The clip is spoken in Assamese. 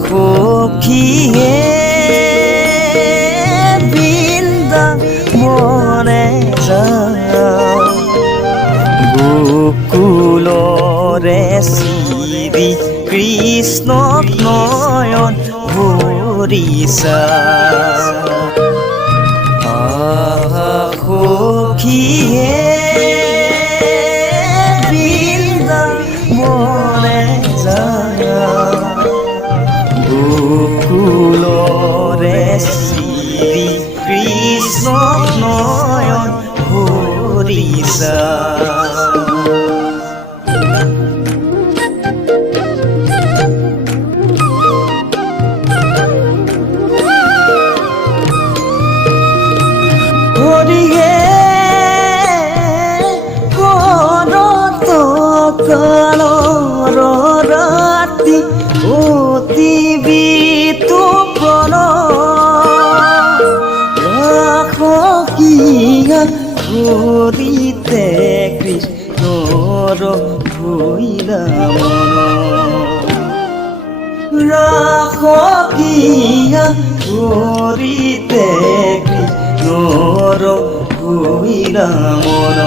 সখীয়ে বৃন্দাবনে যাওঁ গোকুলৰে শ্ৰী কৃষ্ণক নয়ন ভৰিছা সখীয়ে বৃন্দাবনে যাওঁ গোকুলৰে শ্ৰী কৃষ্ণক নয়ন ভৰিছা হৰিয়ে কৰত কালৰ ৰাতি অতি বিতুপন ৰাখকিয়া হৰিতে কৃষ্ণৰ ভৈলা মন ৰাখকিয়া হৰিতে কৃষ্ণৰ ভৈলা মন